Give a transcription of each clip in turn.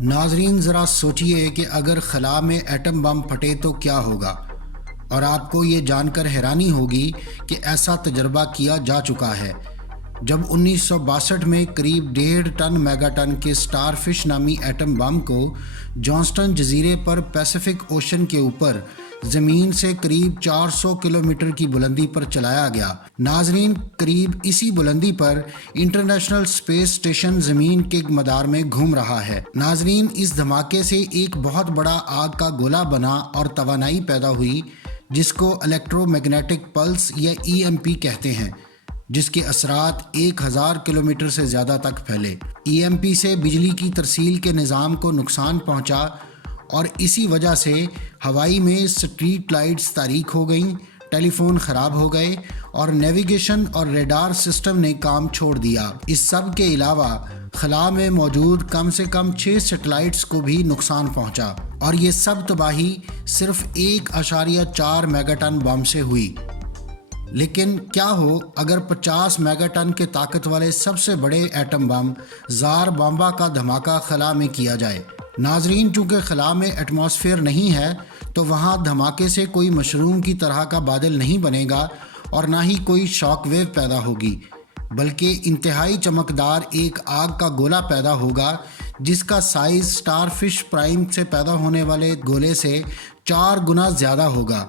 ناظرین ذرا سوچئے کہ اگر خلا میں ایٹم بم پھٹے تو کیا ہوگا، اور آپ کو یہ جان کر حیرانی ہوگی کہ ایسا تجربہ کیا جا چکا ہے۔ جب 1962 میں قریب 1.5 ٹن میگا ٹن کے سٹار فش نامی ایٹم بم کو جانسٹن جزیرے پر پیسیفک اوشن کے اوپر زمین سے قریب 400 کلومیٹر کی بلندی پر چلایا گیا۔ ناظرین، قریب اسی بلندی پر انٹرنیشنل اسپیس اسٹیشن زمین کے مدار میں گھوم رہا ہے۔ ناظرین، اس دھماکے سے ایک بہت بڑا آگ کا گولا بنا اور توانائی پیدا ہوئی جس کو الیکٹرو میگنیٹک پلس یا EMP کہتے ہیں، جس کے اثرات 1000 کلومیٹر سے زیادہ تک پھیلے۔ EMP سے بجلی کی ترسیل کے نظام کو نقصان پہنچا اور اسی وجہ سے ہوائی میں سٹریٹ لائٹس تاریک ہو گئیں، ٹیلی فون خراب ہو گئے اور نیویگیشن اور ریڈار سسٹم نے کام چھوڑ دیا۔ اس سب کے علاوہ خلا میں موجود کم سے کم 6 سیٹلائٹس کو بھی نقصان پہنچا، اور یہ سب تباہی صرف 1.4 میگا ٹن بم سے ہوئی۔ لیکن کیا ہو اگر 50 میگا ٹن کے طاقت والے سب سے بڑے ایٹم بم زار بامبا کا دھماکہ خلا میں کیا جائے؟ ناظرین، چونکہ خلا میں ایٹماسفیئر نہیں ہے تو وہاں دھماکے سے کوئی مشروم کی طرح کا بادل نہیں بنے گا اور نہ ہی کوئی شاک ویو پیدا ہوگی، بلکہ انتہائی چمکدار ایک آگ کا گولا پیدا ہوگا جس کا سائز سٹار فش پرائم سے پیدا ہونے والے گولے سے 4 گنا زیادہ ہوگا،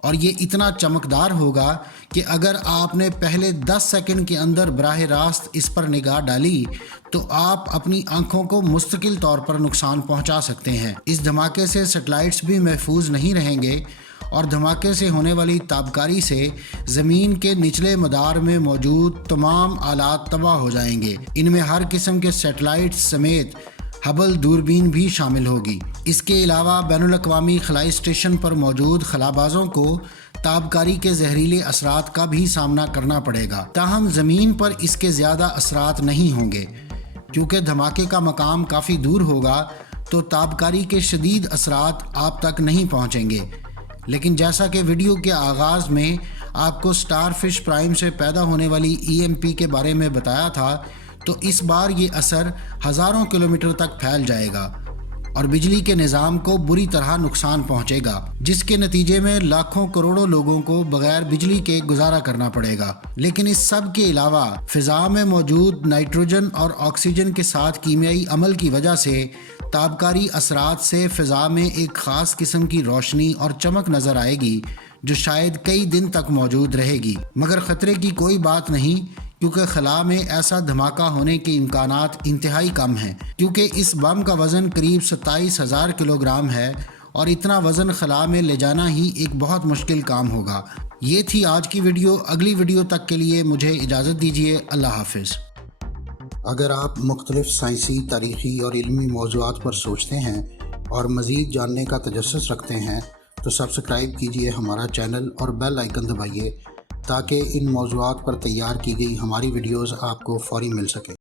اور یہ اتنا چمکدار ہوگا کہ اگر آپ نے پہلے 10 سیکنڈ کے اندر براہ راست اس پر نگاہ ڈالی تو آپ اپنی آنکھوں کو مستقل طور پر نقصان پہنچا سکتے ہیں۔ اس دھماکے سے سیٹلائٹس بھی محفوظ نہیں رہیں گے، اور دھماکے سے ہونے والی تابکاری سے زمین کے نچلے مدار میں موجود تمام آلات تباہ ہو جائیں گے۔ ان میں ہر قسم کے سیٹلائٹس سمیت ہبل دوربین بھی شامل ہوگی۔ اس کے علاوہ بین الاقوامی خلائی اسٹیشن پر موجود خلابازوں کو تابکاری کے زہریلے اثرات کا بھی سامنا کرنا پڑے گا۔ تاہم زمین پر اس کے زیادہ اثرات نہیں ہوں گے، کیونکہ دھماکے کا مقام کافی دور ہوگا تو تابکاری کے شدید اثرات آپ تک نہیں پہنچیں گے۔ لیکن جیسا کہ ویڈیو کے آغاز میں آپ کو سٹار فش پرائم سے پیدا ہونے والی EMP کے بارے میں بتایا تھا، تو اس بار یہ اثر ہزاروں کلومیٹر تک پھیل جائے گا اور بجلی کے نظام کو بری طرح نقصان پہنچے گا، جس کے نتیجے میں لاکھوں کروڑوں لوگوں کو بغیر بجلی کے گزارا کرنا پڑے گا۔ لیکن اس سب کے علاوہ فضا میں موجود نائٹروجن اور آکسیجن کے ساتھ کیمیائی عمل کی وجہ سے تابکاری اثرات سے فضا میں ایک خاص قسم کی روشنی اور چمک نظر آئے گی جو شاید کئی دن تک موجود رہے گی۔ مگر خطرے کی کوئی بات نہیں، کیونکہ خلا میں ایسا دھماکہ ہونے کے امکانات انتہائی کم ہیں، کیونکہ اس بم کا وزن قریب 27,000 کلوگرام ہے، اور اتنا وزن خلا میں لے جانا ہی ایک بہت مشکل کام ہوگا۔ یہ تھی آج کی ویڈیو۔ اگلی ویڈیو تک کے لیے مجھے اجازت دیجیے۔ اللہ حافظ۔ اگر آپ مختلف سائنسی، تاریخی اور علمی موضوعات پر سوچتے ہیں اور مزید جاننے کا تجسس رکھتے ہیں تو سبسکرائب کیجیے ہمارا چینل اور بیل آئیکن دبائیے تاکہ ان موضوعات پر تیار کی گئی ہماری ویڈیوز آپ کو فوری مل سکے۔